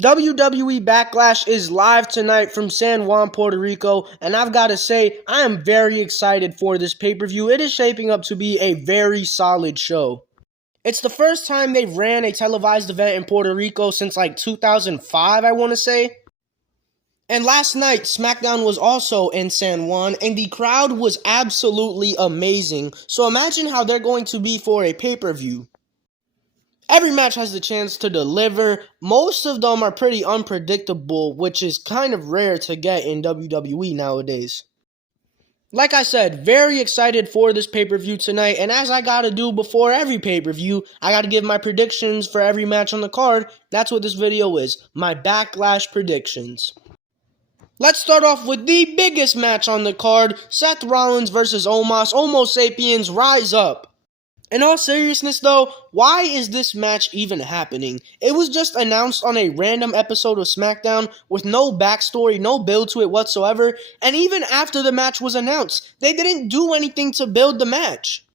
WWE Backlash is live tonight from San Juan, Puerto Rico, and I've got to say, I am very excited for this pay-per-view. It is shaping up to be a very solid show. It's the first time they've ran a televised event in Puerto Rico since like 2005, I want to say. And last night, SmackDown was also in San Juan, and the crowd was absolutely amazing. So imagine how they're going to be for a pay-per-view. Every match has the chance to deliver. Most of them are pretty unpredictable, which is kind of rare to get in WWE nowadays. Like I said, very excited for this pay-per-view tonight, and as I gotta do before every pay-per-view, I gotta give my predictions for every match on the card. That's what this video is, my Backlash predictions. Let's start off with the biggest match on the card, Seth Rollins versus Omas. Homo sapiens, rise up. In all seriousness though, why is this match even happening? It was just announced on a random episode of SmackDown with no backstory, no build to it whatsoever, and even after the match was announced, they didn't do anything to build the match.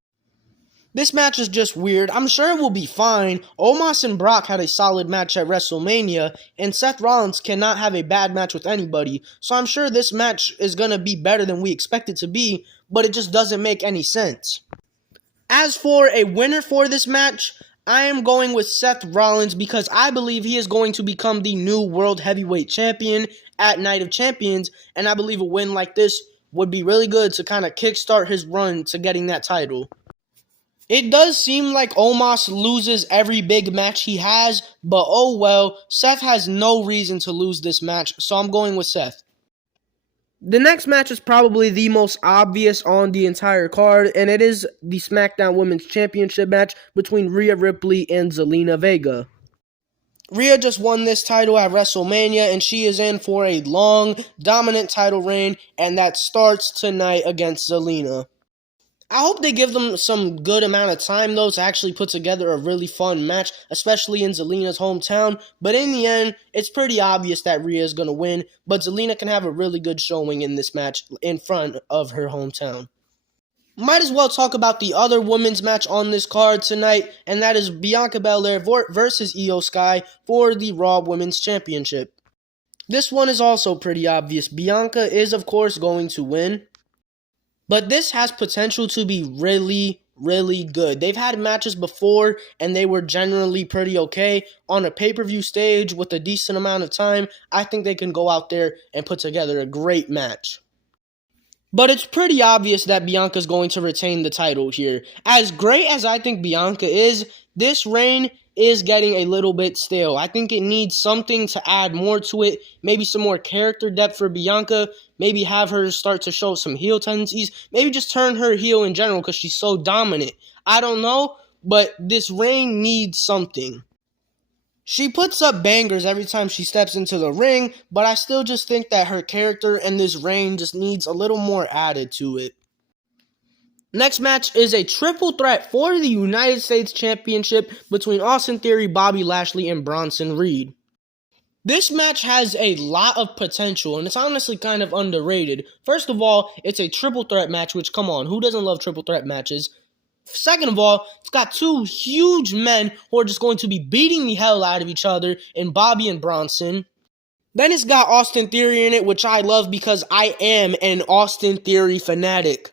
This match is just weird. I'm sure it will be fine. Omas and Brock had a solid match at WrestleMania, and Seth Rollins cannot have a bad match with anybody, so I'm sure this match is going to be better than we expect it to be, but it just doesn't make any sense. As for a winner for this match, I am going with Seth Rollins because I believe he is going to become the new World Heavyweight Champion at Night of Champions, and I believe a win like this would be really good to kind of kickstart his run to getting that title. It does seem like Omas loses every big match he has, but oh well, Seth has no reason to lose this match, so I'm going with Seth. The next match is probably the most obvious on the entire card, and it is the SmackDown Women's Championship match between Rhea Ripley and Zelena Vega. Rhea just won this title at WrestleMania, and she is in for a long, dominant title reign, and that starts tonight against Zelena. I hope they give them some good amount of time, though, to actually put together a really fun match, especially in Zelena's hometown. But in the end, it's pretty obvious that Rhea is going to win, but Zelena can have a really good showing in this match in front of her hometown. Might as well talk about the other women's match on this card tonight, and that is Bianca Belair versus Io Sky for the Raw Women's Championship. This one is also pretty obvious. Bianca is, of course, going to win. But this has potential to be really, really good. They've had matches before, and they were generally pretty okay. On a pay-per-view stage with a decent amount of time, I think they can go out there and put together a great match. But it's pretty obvious that Bianca's going to retain the title here. As great as I think Bianca is, this reign is getting a little bit stale. I think it needs something to add more to it, maybe some more character depth for Bianca, maybe have her start to show some heel tendencies, maybe just turn her heel in general because she's so dominant. I don't know, but this reign needs something. She puts up bangers every time she steps into the ring, but I still just think that her character and this reign just needs a little more added to it. Next match is a triple threat for the United States Championship between Austin Theory, Bobby Lashley, and Bronson Reed. This match has a lot of potential, and it's honestly kind of underrated. First of all, it's a triple threat match, which, come on, who doesn't love triple threat matches? Second of all, it's got two huge men who are just going to be beating the hell out of each other in Bobby and Bronson. Then it's got Austin Theory in it, which I love because I am an Austin Theory fanatic.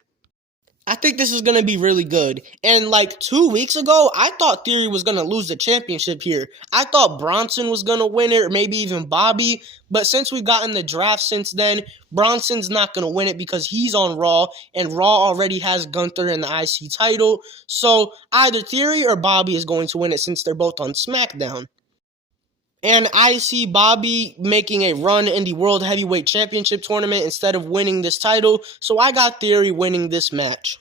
I think this is going to be really good. And like 2 weeks ago, I thought Theory was going to lose the championship here. I thought Bronson was going to win it, or maybe even Bobby. But since we've gotten the draft since then, Bronson's not going to win it because he's on Raw, and Raw already has Gunther in the IC title. So either Theory or Bobby is going to win it since they're both on SmackDown. And I see Bobby making a run in the World Heavyweight Championship tournament instead of winning this title, so I got Theory winning this match.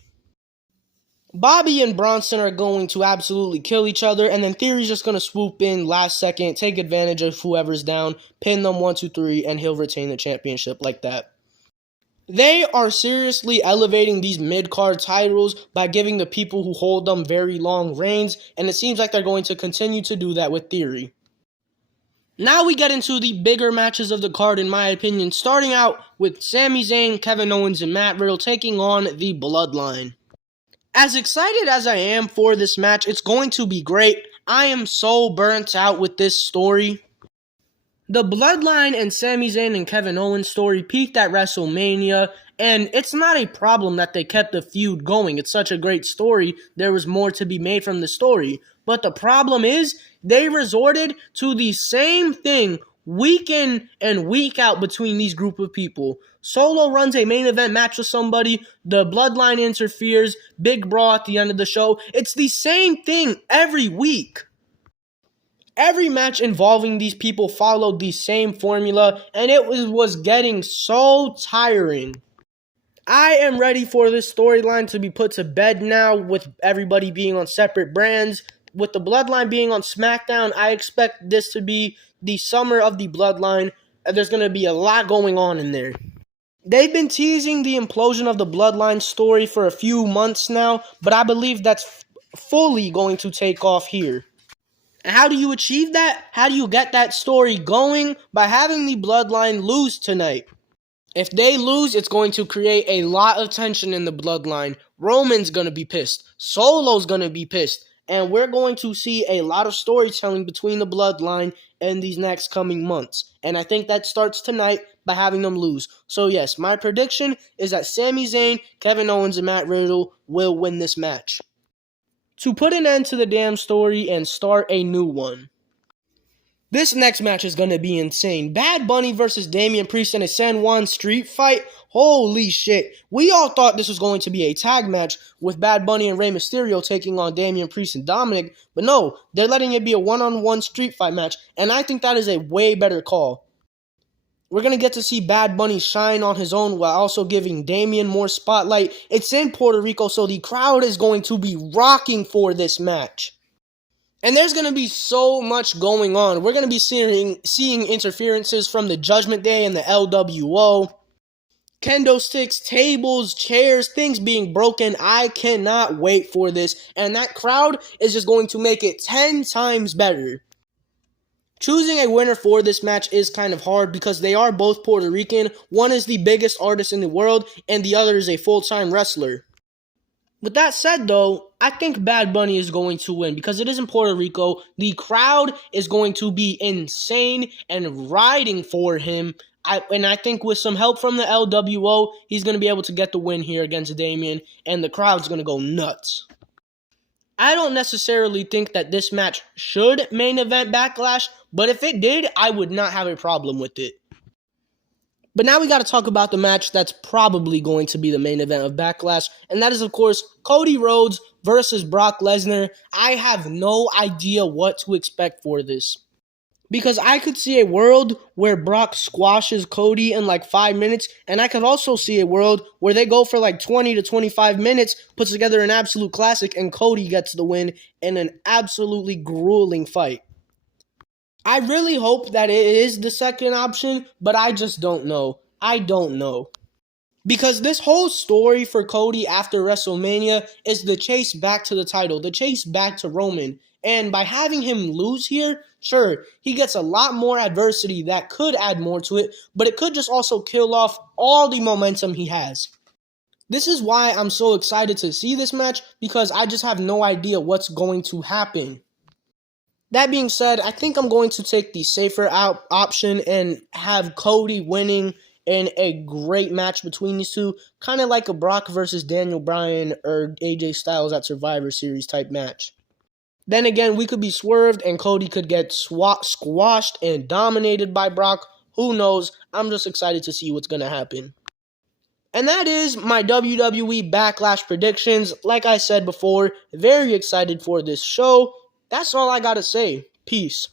Bobby and Bronson are going to absolutely kill each other, and then Theory's just going to swoop in last second, take advantage of whoever's down, pin them 1, 2, 3, and he'll retain the championship like that. They are seriously elevating these mid-card titles by giving the people who hold them very long reigns, and it seems like they're going to continue to do that with Theory. Now we get into the bigger matches of the card, in my opinion, starting out with Sami Zayn, Kevin Owens, and Matt Riddle taking on the Bloodline. As excited as I am for this match, it's going to be great. I am so burnt out with this story. The Bloodline and Sami Zayn and Kevin Owens story peaked at WrestleMania, and it's not a problem that they kept the feud going. It's such a great story. There was more to be made from the story. But the problem is, they resorted to the same thing week in and week out between these group of people. Solo runs a main event match with somebody, the Bloodline interferes, big brawl at the end of the show. It's the same thing every week. Every match involving these people followed the same formula, and it was getting so tiring. I am ready for this storyline to be put to bed now, with everybody being on separate brands. With the Bloodline being on SmackDown, I expect this to be the summer of the Bloodline, and there's going to be a lot going on in there. They've been teasing the implosion of the Bloodline story for a few months now, but I believe that's fully going to take off here. And how do you achieve that? How do you get that story going? By having the Bloodline lose tonight. If they lose, it's going to create a lot of tension in the Bloodline. Roman's going to be pissed. Solo's going to be pissed. And we're going to see a lot of storytelling between the Bloodline in these next coming months. And I think that starts tonight by having them lose. So yes, my prediction is that Sami Zayn, Kevin Owens, and Matt Riddle will win this match, to put an end to the damn story and start a new one. This next match is going to be insane. Bad Bunny versus Damian Priest in a San Juan street fight. Holy shit. We all thought this was going to be a tag match with Bad Bunny and Rey Mysterio taking on Damian Priest and Dominic. But no, they're letting it be a one-on-one street fight match. And I think that is a way better call. We're going to get to see Bad Bunny shine on his own while also giving Damian more spotlight. It's in Puerto Rico, so the crowd is going to be rocking for this match. And there's going to be so much going on. We're going to be seeing interferences from the Judgment Day and the LWO. Kendo sticks, tables, chairs, things being broken. I cannot wait for this. And that crowd is just going to make it 10 times better. Choosing a winner for this match is kind of hard because they are both Puerto Rican. One is the biggest artist in the world, and the other is a full-time wrestler. With that said, though, I think Bad Bunny is going to win because it is in Puerto Rico. The crowd is going to be insane and riding for him. I think with some help from the LWO, he's going to be able to get the win here against Damian, and the crowd's going to go nuts. I don't necessarily think that this match should main event Backlash, but if it did, I would not have a problem with it. But now we got to talk about the match that's probably going to be the main event of Backlash, and that is, of course, Cody Rhodes versus Brock Lesnar. I have no idea what to expect for this, because I could see a world where Brock squashes Cody in like 5 minutes, and I could also see a world where they go for like 20 to 25 minutes, puts together an absolute classic, and Cody gets the win in an absolutely grueling fight. I really hope that it is the second option, but I just don't know. I don't know. Because this whole story for Cody after WrestleMania is the chase back to the title, the chase back to Roman. And by having him lose here, sure, he gets a lot more adversity that could add more to it, but it could just also kill off all the momentum he has. This is why I'm so excited to see this match, because I just have no idea what's going to happen. That being said, I think I'm going to take the safer option and have Cody winning in a great match between these two, kind of like a Brock versus Daniel Bryan or AJ Styles at Survivor Series type match. Then again, we could be swerved and Cody could get squashed and dominated by Brock. Who knows? I'm just excited to see what's going to happen. And that is my WWE Backlash predictions. Like I said before, very excited for this show. That's all I gotta say. Peace.